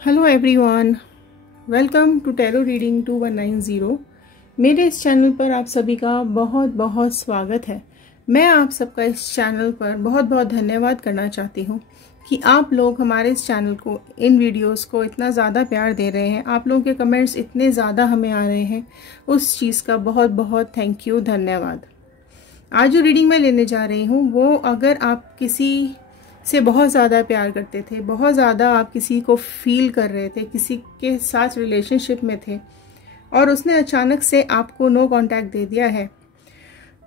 Hello everyone, welcome to tarot reading 2190। मेरे इस channel पर आप सभी का बहुत बहुत स्वागत है। मैं आप सबका इस चैनल पर बहुत बहुत धन्यवाद करना चाहती हूँ कि आप लोग हमारे इस चैनल को, इन वीडियोस को इतना ज़्यादा प्यार दे रहे हैं। आप लोगों के कमेंट्स इतने ज़्यादा हमें आ रहे हैं, उस चीज़ का बहुत बहुत थैंक यू, धन्यवाद। आज जो रीडिंग मैं लेने जा रही हूँ वो, अगर आप किसी से बहुत ज़्यादा प्यार करते थे, बहुत ज़्यादा आप किसी को फील कर रहे थे, किसी के साथ रिलेशनशिप में थे और उसने अचानक से आपको नो कांटेक्ट दे दिया है,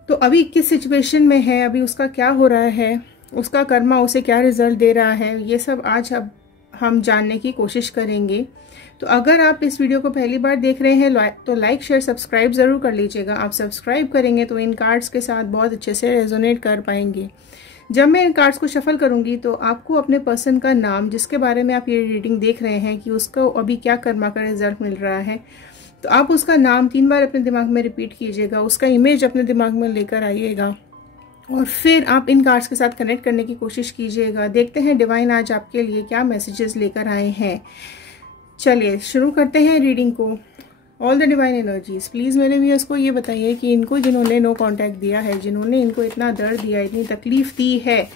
तो अभी किस सिचुएशन में है, अभी उसका क्या हो रहा है, उसका कर्मा उसे क्या रिजल्ट दे रहा है, ये सब आज अब हम जानने की कोशिश करेंगे। तो अगर आप इस वीडियो को पहली बार देख रहे हैं तो लाइक शेयर सब्सक्राइब ज़रूर कर लीजिएगा। आप सब्सक्राइब करेंगे तो इन कार्ड्स के साथ बहुत अच्छे से रेजोनेट कर पाएंगे। जब मैं इन कार्ड्स को शफल करूंगी तो आपको अपने पर्सन का नाम, जिसके बारे में आप ये रीडिंग देख रहे हैं कि उसको अभी क्या कर्मा का रिजल्ट मिल रहा है, तो आप उसका नाम 3 बार अपने दिमाग में रिपीट कीजिएगा, उसका इमेज अपने दिमाग में लेकर आइएगा और फिर आप इन कार्ड्स के साथ कनेक्ट करने की कोशिश कीजिएगा। देखते हैं डिवाइन आज आपके लिए क्या मैसेजेस लेकर आए हैं। चलिए शुरू करते हैं रीडिंग को। All the divine energies, please मेरे व्यूअर्स को ये बताइए कि इनको, जिन्होंने नो कांटेक्ट दिया है, जिन्होंने इनको इतना दर्द दिया, इतनी तकलीफ दी है,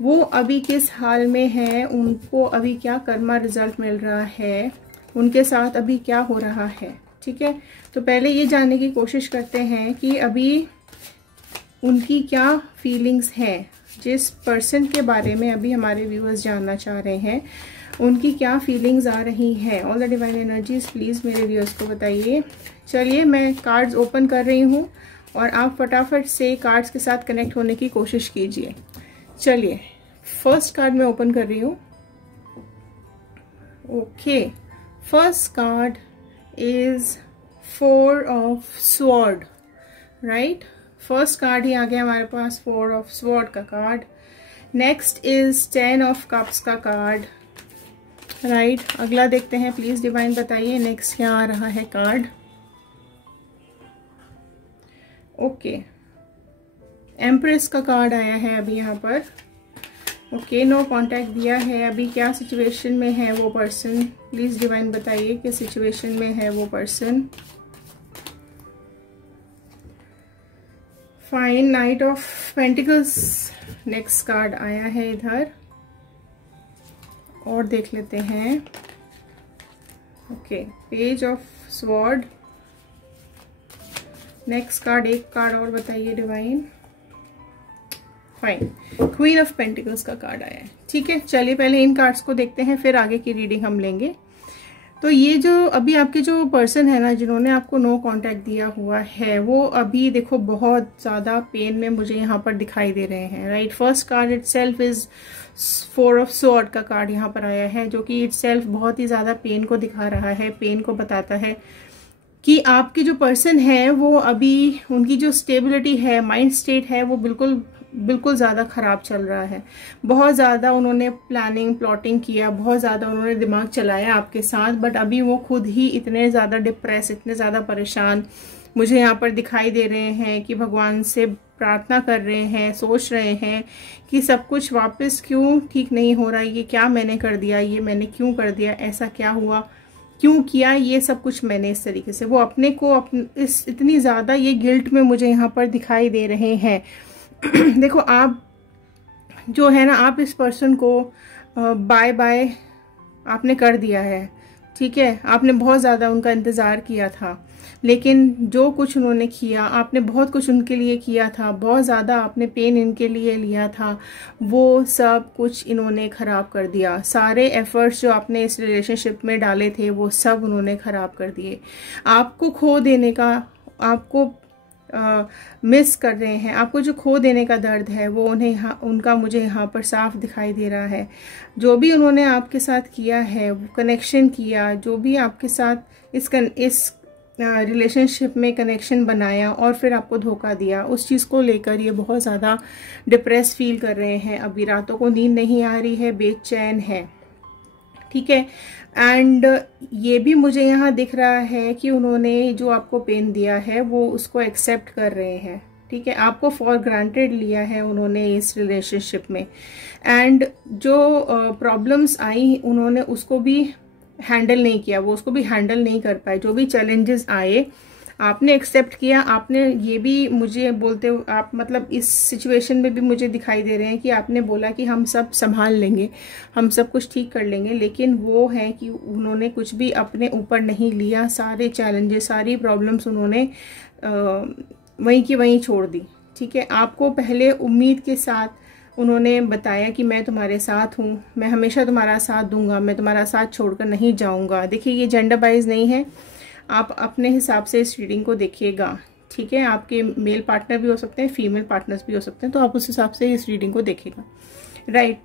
वो अभी किस हाल में है, उनको अभी क्या कर्मा रिजल्ट मिल रहा है, उनके साथ अभी क्या हो रहा है। ठीक है, तो पहले ये जानने की कोशिश करते हैं कि अभी उनकी क्या फीलिंग्स हैं। जिस पर्सन के बारे में अभी हमारे व्यूअर्स जानना चाह रहे हैं, उनकी क्या फीलिंग्स आ रही हैं। All the divine energies, please मेरे व्यूअर्स को बताइए। चलिए मैं कार्ड्स ओपन कर रही हूँ और आप फटाफट से कार्ड्स के साथ कनेक्ट होने की कोशिश कीजिए। चलिए फर्स्ट कार्ड मैं ओपन कर रही हूँ। Okay, first card is 4 of sword, right. First card ही आ गया हमारे पास, 4 ऑफ स्वॉर्ड का card. Next is 10 of cups का कार्ड, राइट। अगला देखते हैं, प्लीज डिवाइन बताइए नेक्स्ट क्या आ रहा है कार्ड। ओके, एम्प्रेस का कार्ड आया है अभी यहाँ पर। ओके, नो कांटेक्ट दिया है, अभी क्या सिचुएशन में है वो पर्सन, प्लीज डिवाइन बताइए किस सिचुएशन में है वो person. Fine, night of pentacles next card आया है इधर, और देख लेते हैं। Okay, page of sword next card. एक कार्ड और बताइए divine. Fine, queen of pentacles का कार्ड आया है। ठीक है, चलिए पहले इन कार्ड्स को देखते हैं, फिर आगे की रीडिंग हम लेंगे। तो ये जो अभी आपके जो पर्सन है ना, जिन्होंने आपको नो कांटेक्ट दिया हुआ है, वो अभी देखो बहुत ज़्यादा पेन में मुझे यहाँ पर दिखाई दे रहे हैं, right. First card itself is 4 of sword का कार्ड यहाँ पर आया है, जो कि इटसेल्फ बहुत ही ज़्यादा पेन को दिखा रहा है, पेन को बताता है कि आपके जो पर्सन है वो अभी, उनकी जो स्टेबिलिटी है, माइंड स्टेट है, वो बिल्कुल ज़्यादा ख़राब चल रहा है। बहुत ज़्यादा उन्होंने प्लॉटिंग किया, बहुत ज़्यादा उन्होंने दिमाग चलाया आपके साथ, बट अभी वो खुद ही इतने ज़्यादा डिप्रेस, इतने ज़्यादा परेशान मुझे यहाँ पर दिखाई दे रहे हैं कि भगवान से प्रार्थना कर रहे हैं, सोच रहे हैं कि सब कुछ वापस क्यों ठीक नहीं हो रहा, ये क्या मैंने कर दिया, ये मैंने क्यों कर दिया, ऐसा क्या हुआ, क्यों किया ये सब कुछ मैंने इस तरीके से। वो अपने को इस इतनी ज़्यादा ये गिल्ट में मुझे यहाँ पर दिखाई दे रहे हैं। देखो आप जो है ना, आप इस पर्सन को बाय बाय आपने कर दिया है, ठीक है। आपने बहुत ज़्यादा उनका इंतज़ार किया था, लेकिन जो कुछ उन्होंने किया, आपने बहुत कुछ उनके लिए किया था, बहुत ज़्यादा आपने पेन इनके लिए लिया था, वो सब कुछ इन्होंने ख़राब कर दिया। सारे एफर्ट्स जो आपने इस रिलेशनशिप में डाले थे वो सब उन्होंने ख़राब कर दिए। आपको खो देने का, आपको मिस कर रहे हैं, आपको जो खो देने का दर्द है वो उनका मुझे यहाँ पर साफ दिखाई दे रहा है। जो भी उन्होंने आपके साथ किया है, वो कनेक्शन किया, जो भी आपके साथ इस रिलेशनशिप में कनेक्शन बनाया और फिर आपको धोखा दिया, उस चीज़ को लेकर ये बहुत ज़्यादा डिप्रेस फील कर रहे हैं। अभी रातों को नींद नहीं आ रही है, बेचैन है, ठीक है। एंड ये भी मुझे यहाँ दिख रहा है कि उन्होंने जो आपको पेन दिया है वो उसको एक्सेप्ट कर रहे हैं, ठीक है, आपको फॉर ग्रांटेड लिया है उन्होंने इस रिलेशनशिप में, एंड जो प्रॉब्लम्स आई उन्होंने उसको भी हैंडल नहीं किया, वो उसको भी हैंडल नहीं कर पाए। जो भी चैलेंजेस आए आपने एक्सेप्ट किया। आपने ये भी मुझे बोलते हो, आप मतलब इस सिचुएशन में भी मुझे दिखाई दे रहे हैं कि आपने बोला कि हम सब संभाल लेंगे, हम सब कुछ ठीक कर लेंगे, लेकिन वो है कि उन्होंने कुछ भी अपने ऊपर नहीं लिया। सारे चैलेंजेस, सारी प्रॉब्लम्स उन्होंने वहीं की वहीं छोड़ दी। ठीक है, आपको पहले उम्मीद के साथ उन्होंने बताया कि मैं तुम्हारे साथ हूँ, मैं हमेशा तुम्हारा साथ दूंगा, मैं तुम्हारा साथ छोड़कर नहीं जाऊंगा। देखिए, ये जेंडर बाइज नहीं है, आप अपने हिसाब से इस रीडिंग को देखिएगा। ठीक है, आपके मेल पार्टनर भी हो सकते हैं, फीमेल पार्टनर्स भी हो सकते हैं, तो आप उस हिसाब से इस रीडिंग को देखिएगा। राइट,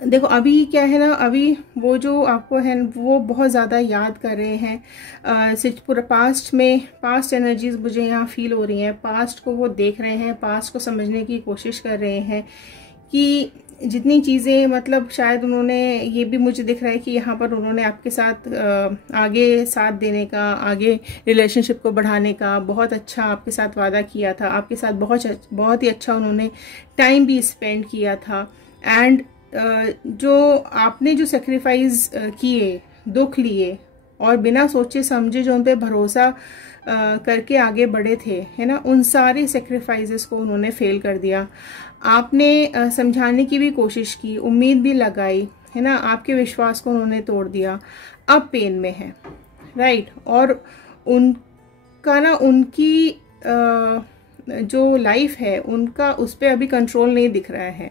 देखो अभी क्या है ना, अभी वो जो आपको है वो बहुत ज़्यादा याद कर रहे हैं। पूरा पास्ट में, पास्ट एनर्जीज मुझे यहाँ फील हो रही हैं। पास्ट को वो देख रहे हैं, पास्ट को समझने की कोशिश कर रहे हैं कि जितनी चीज़ें, मतलब शायद उन्होंने, ये भी मुझे दिख रहा है कि यहाँ पर उन्होंने आपके साथ आगे साथ देने का, आगे रिलेशनशिप को बढ़ाने का बहुत अच्छा आपके साथ वादा किया था। आपके साथ बहुत ही अच्छा उन्होंने टाइम भी स्पेंड किया था। एंड जो आपने जो सेक्रीफाइस किए, दुख लिए और बिना सोचे समझे जो उन पे भरोसा करके आगे बढ़े थे, है ना, उन सारे सेक्रीफाइसेस को उन्होंने फेल कर दिया। आपने समझाने की भी कोशिश की, उम्मीद भी लगाई, है ना, आपके विश्वास को उन्होंने तोड़ दिया। अब पेन में है। राइट, और उनका ना, उनकी जो लाइफ है उनका, उस पर अभी कंट्रोल नहीं दिख रहा है।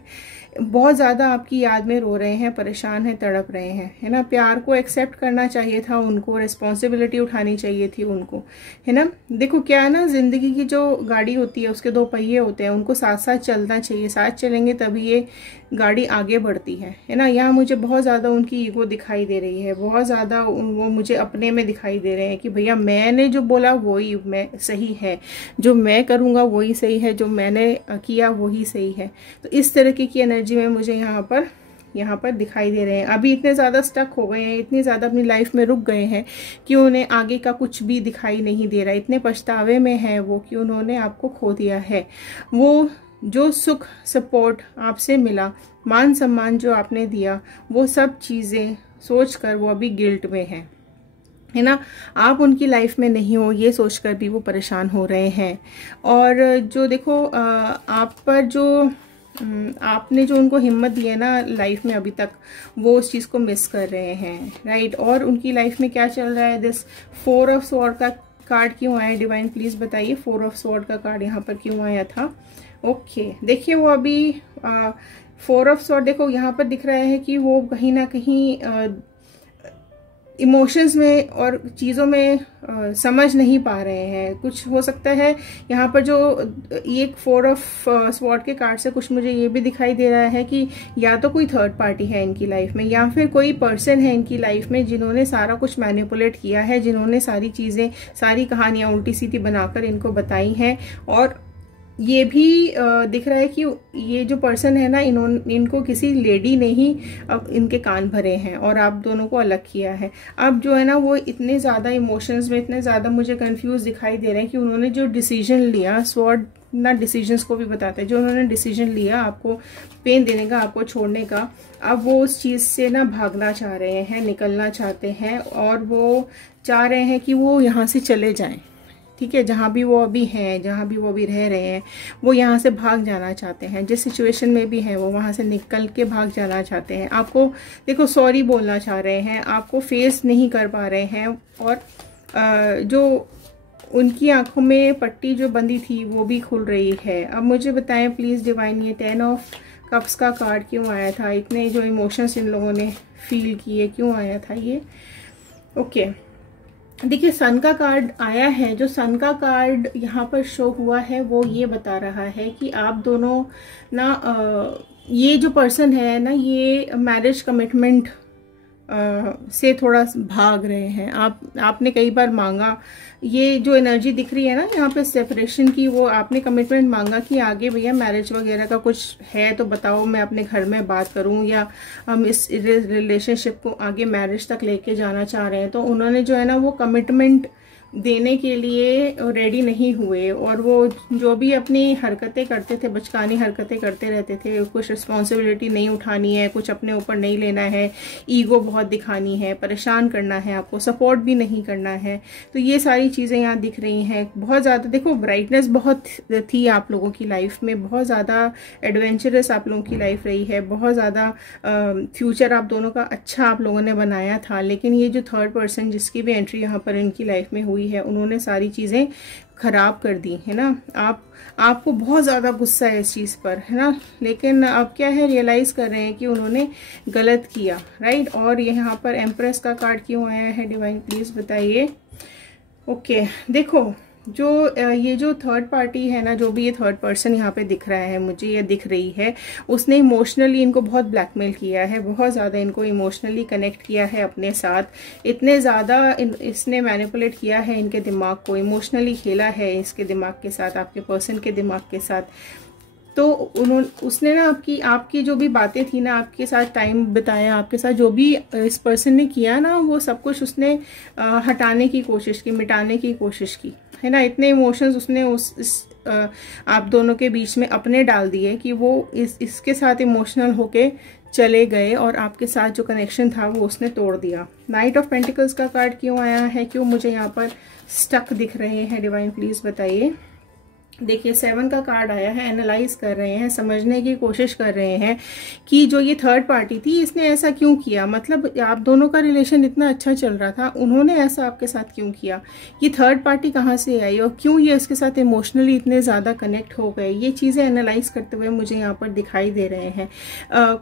बहुत ज़्यादा आपकी याद में रो रहे हैं, परेशान हैं, तड़प रहे हैं, है ना। प्यार को एक्सेप्ट करना चाहिए था उनको, रिस्पॉन्सिबिलिटी उठानी चाहिए थी उनको, है ना। देखो क्या है ना, जिंदगी की जो गाड़ी होती है उसके दो पहिए होते हैं, उनको साथ साथ चलना चाहिए, साथ चलेंगे तभी ये गाड़ी आगे बढ़ती है ना। यहाँ मुझे बहुत ज़्यादा उनकी ईगो दिखाई दे रही है, बहुत ज़्यादा वो मुझे अपने में दिखाई दे रहे हैं कि भैया मैंने जो बोला वही मैं सही है, जो मैं करूँगा वही सही है, जो मैंने किया वही सही है। तो इस तरीके की एनर्जी में मुझे यहाँ पर दिखाई दे रहे हैं। अभी इतने ज़्यादा स्टक हो गए हैं, इतने ज़्यादा अपनी लाइफ में रुक गए हैं कि उन्हें आगे का कुछ भी दिखाई नहीं दे रहा। इतने पछतावे में है वो कि उन्होंने आपको खो दिया है। वो जो सुख, सपोर्ट आपसे मिला, मान सम्मान जो आपने दिया, वो सब चीज़ें सोचकर वो अभी गिल्ट में है ना। आप उनकी लाइफ में नहीं हो ये सोचकर भी वो परेशान हो रहे हैं। और जो देखो आप पर जो आपने जो उनको हिम्मत दी है ना लाइफ में अभी तक, वो उस चीज़ को मिस कर रहे हैं। राइट, और उनकी लाइफ में क्या चल रहा है, दिस 4 ऑफ स्वॉर्ड का कार्ड क्यों आया, डिवाइन प्लीज बताइए 4 ऑफ स्वॉर्ड का कार्ड यहाँ पर क्यों आया था। ओके, देखिए वो अभी 4 ऑफ स्वॉर्ड, देखो यहाँ पर दिख रहा है कि वो कहीं ना कहीं इमोशंस में और चीज़ों में समझ नहीं पा रहे हैं। कुछ हो सकता है यहाँ पर जो एक 4 ऑफ स्वॉर्ड के कार्ड से कुछ मुझे ये भी दिखाई दे रहा है कि या तो कोई थर्ड पार्टी है इनकी लाइफ में, या फिर कोई पर्सन है इनकी लाइफ में जिन्होंने सारा कुछ मैनिपुलेट किया है, जिन्होंने सारी चीज़ें, सारी कहानियाँ उल्टी सीधी बनाकर इनको बताई हैं। और ये भी दिख रहा है कि ये जो पर्सन है ना, इनको किसी लेडी ने ही अब इनके कान भरे हैं और आप दोनों को अलग किया है। अब जो है ना, वो इतने ज़्यादा इमोशंस में, इतने ज़्यादा मुझे कंफ्यूज दिखाई दे रहे हैं कि उन्होंने जो डिसीजन लिया, स्वॉर्ड ना डिसीजंस को भी बताते हैं, जो उन्होंने डिसीजन लिया आपको पेन देने का, आपको छोड़ने का, अब वो उस चीज़ से ना भागना चाह रहे हैं, निकलना चाहते हैं, और वो चाह रहे हैं कि वो यहाँ से चले जाएं। ठीक है, जहाँ भी वो अभी हैं, जहाँ भी वो अभी रह रहे हैं, वो यहाँ से भाग जाना चाहते हैं। जिस सिचुएशन में भी हैं वो वहाँ से निकल के भाग जाना चाहते हैं। आपको देखो सॉरी बोलना चाह रहे हैं, आपको फेस नहीं कर पा रहे हैं, और जो उनकी आंखों में पट्टी जो बंदी थी वो भी खुल रही है। अब मुझे बताएं प्लीज़ डिवाइन, ये 10 ऑफ कप्स का कार्ड क्यों आया था, इतने जो इमोशंस इन लोगों ने फील किए क्यों आया था ये। ओके, देखिए सन का कार्ड आया है। जो सन का कार्ड यहाँ पर शो हुआ है वो ये बता रहा है कि आप दोनों ना ये जो पर्सन है ना, ये मैरिज कमिटमेंट से थोड़ा भाग रहे हैं। आपने कई बार मांगा, ये जो एनर्जी दिख रही है ना यहाँ पे सेपरेशन की, वो आपने कमिटमेंट मांगा कि आगे भैया मैरिज वगैरह का कुछ है तो बताओ, मैं अपने घर में बात करूं, या हम इस रिलेशनशिप को आगे मैरिज तक लेके जाना चाह रहे हैं। तो उन्होंने जो है ना वो कमिटमेंट देने के लिए रेडी नहीं हुए, और वो जो भी अपनी हरकतें करते थे, बचकानी हरकतें करते रहते थे, कुछ रिस्पॉन्सिबिलिटी नहीं उठानी है, कुछ अपने ऊपर नहीं लेना है, ईगो बहुत दिखानी है, परेशान करना है, आपको सपोर्ट भी नहीं करना है। तो ये सारी चीज़ें यहाँ दिख रही हैं बहुत ज़्यादा। देखो ब्राइटनेस बहुत थी आप लोगों की लाइफ में, बहुत ज़्यादा एडवेंचरस आप लोगों की लाइफ रही है, बहुत ज़्यादा फ्यूचर आप दोनों का अच्छा आप लोगों ने बनाया था। लेकिन ये जो थर्ड पर्सन जिसकी भी एंट्री यहाँ पर इनकी लाइफ में हुई है, उन्होंने सारी चीज़ें खराब कर दी है ना। आपको बहुत ज़्यादा गुस्सा है इस चीज़ पर, है ना, लेकिन अब क्या है, रियलाइज़ कर रहे हैं कि उन्होंने गलत किया, राइट। और यहाँ पर एम्प्रेस का कार्ड क्यों आया है डिवाइन, प्लीज़ बताइए। ओके, देखो जो ये जो थर्ड पार्टी है ना, जो भी ये थर्ड पर्सन यहाँ पे दिख रहा है मुझे, ये दिख रही है, उसने इमोशनली इनको बहुत ब्लैकमेल किया है, बहुत ज़्यादा इनको इमोशनली कनेक्ट किया है अपने साथ, इतने ज़्यादा इसने मैनिपुलेट किया है इनके दिमाग को, इमोशनली खेला है इसके दिमाग के साथ, आपके पर्सन के दिमाग के साथ। तो उसने ना आपकी जो भी बातें थी ना, आपके साथ टाइम बिताया, आपके साथ जो भी इस पर्सन ने किया ना, वो सब कुछ उसने हटाने की कोशिश की, मिटाने की कोशिश की, है ना। इतने इमोशंस उसने आप दोनों के बीच में अपने डाल दिए कि वो इसके साथ इमोशनल होके चले गए, और आपके साथ जो कनेक्शन था वो उसने तोड़ दिया। नाइट ऑफ पेंटिकल्स का कार्ड क्यों आया है, क्यों मुझे यहाँ पर स्टक दिख रहे हैं डिवाइन, प्लीज बताइए। देखिए 7 का कार्ड आया है, एनालाइज कर रहे हैं, समझने की कोशिश कर रहे हैं कि जो ये थर्ड पार्टी थी इसने ऐसा क्यों किया, मतलब आप दोनों का रिलेशन इतना अच्छा चल रहा था, उन्होंने ऐसा आपके साथ क्यों किया, ये थर्ड पार्टी कहाँ से आई और क्यों ये इसके साथ इमोशनली इतने ज़्यादा कनेक्ट हो गए, ये चीज़ें एनालाइज करते हुए मुझे यहाँ पर दिखाई दे रहे हैं।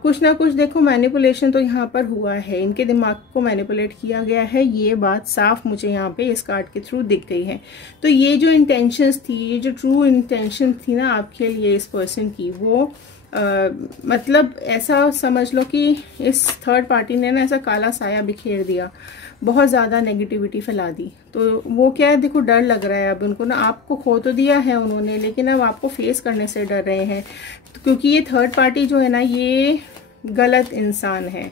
कुछ ना कुछ देखो मैनिपुलेशन तो यहाँ पर हुआ है, इनके दिमाग को मैनिपुलेट किया गया है, ये बात साफ मुझे यहाँ पे इस कार्ड के थ्रू दिख गई है। तो ये जो इंटेंशंस थी, ये जो ट्रू इंटेंशन थी ना आपके लिए इस पर्सन की, वो मतलब ऐसा समझ लो कि इस थर्ड पार्टी ने ना ऐसा काला साया बिखेर दिया, बहुत ज़्यादा नेगेटिविटी फैला दी। तो वो क्या है, देखो डर लग रहा है अब उनको ना, आपको खो तो दिया है उन्होंने, लेकिन अब आपको फेस करने से डर रहे हैं, क्योंकि ये थर्ड पार्टी जो है ना, ये गलत इंसान है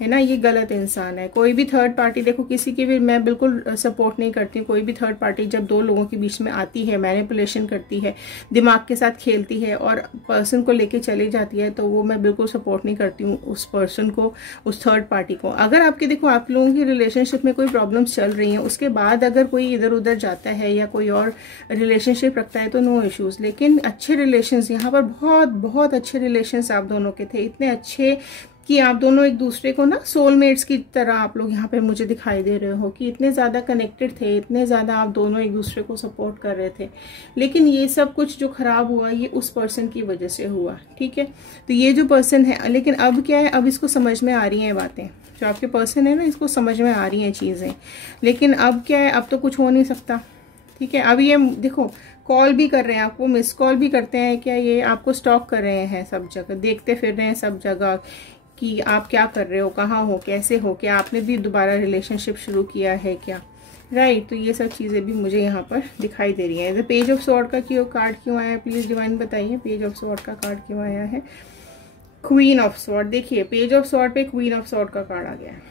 ना, ये गलत इंसान है। कोई भी थर्ड पार्टी, देखो किसी की भी मैं बिल्कुल सपोर्ट नहीं करती हूँ, कोई भी थर्ड पार्टी जब दो लोगों के बीच में आती है, मैनिपुलेशन करती है, दिमाग के साथ खेलती है और पर्सन को लेके चली जाती है, तो वो मैं बिल्कुल सपोर्ट नहीं करती हूँ उस पर्सन को, उस थर्ड पार्टी को। अगर आपके देखो आप लोगों की रिलेशनशिप में कोई प्रॉब्लम्स चल रही हैं, उसके बाद अगर कोई इधर उधर जाता है या कोई और रिलेशनशिप रखता है तो नो इश्यूज, लेकिन अच्छे रिलेशंस यहाँ पर बहुत बहुत अच्छे रिलेशंस आप दोनों के थे, इतने अच्छे कि आप दोनों एक दूसरे को ना सोलमेट्स की तरह आप लोग यहाँ पे मुझे दिखाई दे रहे हो, कि इतने ज़्यादा कनेक्टेड थे, इतने ज़्यादा आप दोनों एक दूसरे को सपोर्ट कर रहे थे। लेकिन ये सब कुछ जो खराब हुआ ये उस पर्सन की वजह से हुआ, ठीक है। तो ये जो पर्सन है, लेकिन अब क्या है, अब इसको समझ में आ रही हैं बातें, जो आपके पर्सन है ना, इसको समझ में आ रही हैं चीज़ें, लेकिन अब क्या है, अब तो कुछ हो नहीं सकता, ठीक है। अब ये देखो कॉल भी कर रहे हैं आपको, मिस कॉल भी करते हैं क्या, ये आपको स्टॉक कर रहे हैं सब जगह, देखते फिर रहे हैं सब जगह कि आप क्या कर रहे हो, कहाँ हो, कैसे हो, क्या आपने भी दोबारा रिलेशनशिप शुरू किया है क्या, राइट। तो ये सब चीज़ें भी मुझे यहाँ पर दिखाई दे रही है। पेज ऑफ स्वॉर्ड का कार्ड क्यों आया है, प्लीज़ डिवाइन बताइए, पेज ऑफ स्वॉर्ड का कार्ड क्यों आया है। क्वीन ऑफ स्वॉर्ड, देखिए पेज ऑफ स्वॉर्ड पे क्वीन ऑफ स्वॉर्ड का कार्ड आ गया है,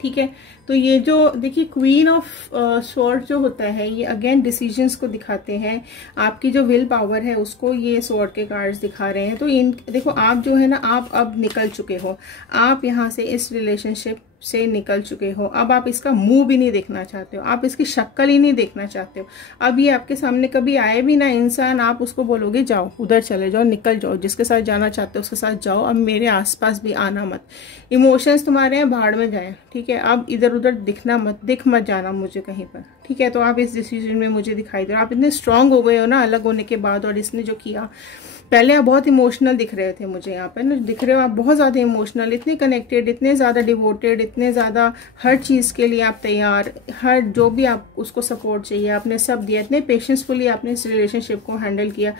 ठीक है। तो ये जो देखिए क्वीन ऑफ स्वॉर्ड जो होता है, ये अगेन डिसीजंस को दिखाते हैं, आपकी जो विल पावर है उसको ये स्वॉर्ड के कार्ड्स दिखा रहे हैं। तो इन देखो आप जो है ना, आप अब निकल चुके हो, आप यहाँ से इस रिलेशनशिप से निकल चुके हो, अब आप इसका मुंह भी नहीं देखना चाहते हो, आप इसकी शक्ल ही नहीं देखना चाहते हो। अब ये आपके सामने कभी आए भी ना इंसान, आप उसको बोलोगे जाओ उधर चले जाओ, निकल जाओ, जिसके साथ जाना चाहते हो उसके साथ जाओ, अब मेरे आसपास भी आना मत, इमोशंस तुम्हारे हैं भाड़ में जाए, ठीक है। अब इधर उधर दिखना मत, दिख मत जाना मुझे कहीं पर, ठीक है। तो आप इस डिसीजन में मुझे दिखाई दे रहे हो, आप इतने स्ट्रांग हो गए हो ना अलग होने के बाद, और इसने जो किया, पहले आप बहुत इमोशनल दिख रहे थे मुझे यहाँ पे ना, दिख रहे हो आप बहुत ज़्यादा इमोशनल, इतने कनेक्टेड, इतने ज़्यादा डिवोटेड, इतने ज़्यादा हर चीज़ के लिए आप तैयार, हर जो भी आप उसको सपोर्ट चाहिए आपने सब दिया, इतने पेशेंसफुली आपने इस रिलेशनशिप को हैंडल किया,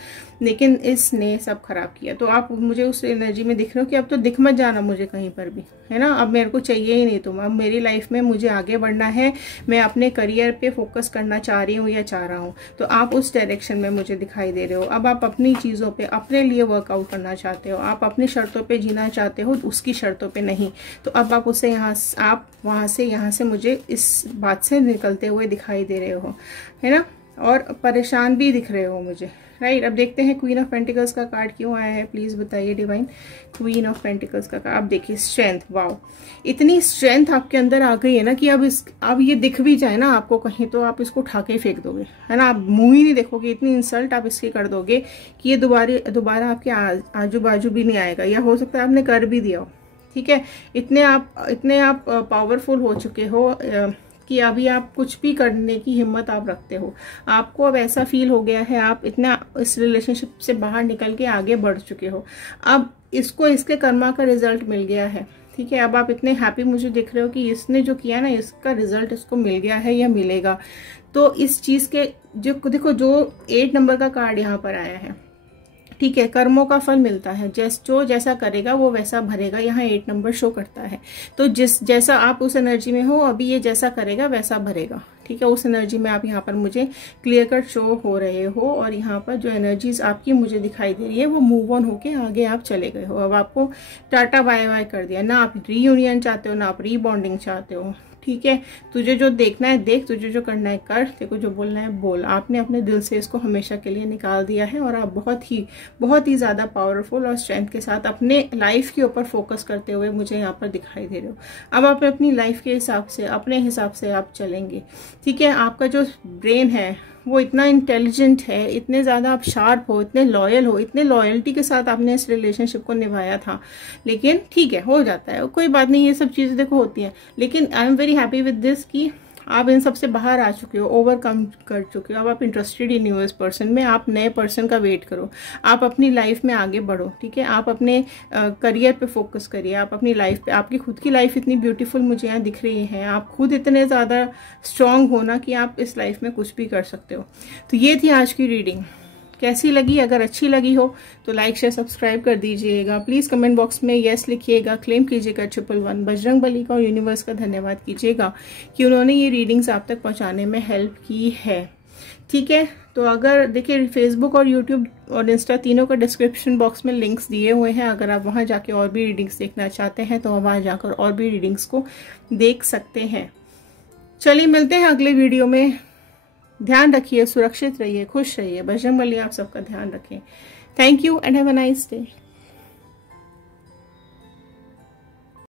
लेकिन इसने सब खराब किया। तो आप मुझे उस एनर्जी में दिख रहे हो कि अब तो दिख मत जाना मुझे कहीं पर भी, है ना, अब मेरे को चाहिए ही नहीं तुम, अब मेरी लाइफ में मुझे आगे बढ़ना है, मैं अपने करियर पे फोकस करना चाह रही हूँ या चाह रहा हूँ, तो आप उस डायरेक्शन में मुझे दिखाई दे रहे हो। अब आप अपनी चीज़ों पे, अपने लिए वर्कआउट करना चाहते हो, आप अपनी शर्तों पे जीना चाहते हो, उसकी शर्तों पे नहीं। तो अब आप उसे आप यहाँ से मुझे इस बात से निकलते हुए दिखाई दे रहे हो, है ना, और परेशान भी दिख रहे हो मुझे, राइट। अब देखते हैं क्वीन ऑफ पेंटिकल्स का कार्ड क्यों आया है, प्लीज बताइए डिवाइन। क्वीन ऑफ पेंटिकल्स का कार्ड, अब देखिए स्ट्रेंथ, वाओ, इतनी स्ट्रेंथ आपके अंदर आ गई है ना कि अब ये दिख भी जाए ना आपको कहीं तो आप इसको उठा के ही फेंक दोगे, है ना, आप मुंह ही नहीं देखोगे, इतनी इंसल्ट आप इसकी कर दोगे कि ये दोबारा आपके आजू बाजू भी नहीं आएगा, या हो सकता है आपने कर भी दिया हो, ठीक है। इतने आप पावरफुल हो चुके हो कि अभी आप कुछ भी करने की हिम्मत आप रखते हो, आपको अब ऐसा फील हो गया है, आप इतना इस रिलेशनशिप से बाहर निकल के आगे बढ़ चुके हो, अब इसके कर्मा का रिजल्ट मिल गया है, ठीक है। अब आप इतने हैप्पी मुझे दिख रहे हो कि इसने जो किया ना, इसका रिजल्ट इसको मिल गया है या मिलेगा। तो इस चीज के जो देखो, जो 8 नंबर का कार्ड यहाँ पर आया है, ठीक है, कर्मों का फल मिलता है, जो जैसा करेगा वो वैसा भरेगा, यहाँ 8 नंबर शो करता है। तो जैसा आप उस एनर्जी में हो अभी, ये जैसा करेगा वैसा भरेगा, ठीक है। उस एनर्जी में आप यहाँ पर मुझे क्लियर कट शो हो रहे हो, और यहाँ पर जो एनर्जीज आपकी मुझे दिखाई दे रही है वो मूव ऑन होके आगे आप चले गए हो। अब आपको टाटा बाय बाय कर दिया ना, आप रीयूनियन चाहते हो ना आप रीबॉन्डिंग चाहते हो, ठीक है। तुझे जो देखना है देख, तुझे जो करना है कर, तेरे को जो बोलना है बोल। आपने अपने दिल से इसको हमेशा के लिए निकाल दिया है, और आप बहुत ही ज्यादा पावरफुल और स्ट्रेंथ के साथ अपने लाइफ के ऊपर फोकस करते हुए मुझे यहाँ पर दिखाई दे रहे हो। अब आप अपनी लाइफ के हिसाब से, अपने हिसाब से आप चलेंगे, ठीक है। आपका जो ब्रेन है वो इतना इंटेलिजेंट है, इतने ज़्यादा आप शार्प हो, इतने लॉयल हो, इतने लॉयल्टी के साथ आपने इस रिलेशनशिप को निभाया था, लेकिन ठीक है, हो जाता है, कोई बात नहीं, ये सब चीज़ें देखो होती हैं। लेकिन I am very happy with this कि आप इन सब से बाहर आ चुके हो, ओवरकम कर चुके हो। अब आप इंटरेस्टेड इन न्यू पर्सन में, आप नए पर्सन का वेट करो, आप अपनी लाइफ में आगे बढ़ो, ठीक है। आप अपने करियर पे फोकस करिए, आप अपनी लाइफ पे, आपकी खुद की लाइफ इतनी ब्यूटीफुल मुझे यहाँ दिख रही है, आप खुद इतने ज़्यादा स्ट्रांग हो ना कि आप इस लाइफ में कुछ भी कर सकते हो। तो ये थी आज की रीडिंग, कैसी लगी? अगर अच्छी लगी हो तो लाइक शेयर सब्सक्राइब कर दीजिएगा। प्लीज़ कमेंट बॉक्स में यस लिखिएगा, क्लेम कीजिएगा 111, बजरंग बली का और यूनिवर्स का धन्यवाद कीजिएगा कि उन्होंने ये रीडिंग्स आप तक पहुंचाने में हेल्प की है, ठीक है। तो अगर देखिए, फेसबुक और यूट्यूब और इंस्टा तीनों का डिस्क्रिप्शन बॉक्स में लिंक्स दिए हुए हैं, अगर आप वहां जाके और भी रीडिंग्स देखना चाहते हैं तो वहां जाकर और भी रीडिंग्स को देख सकते हैं। चलिए मिलते हैं अगले वीडियो में। ध्यान रखिए, सुरक्षित रहिए, खुश रहिए। बजरंग बली आप सबका ध्यान रखें। Thank you and have a nice day.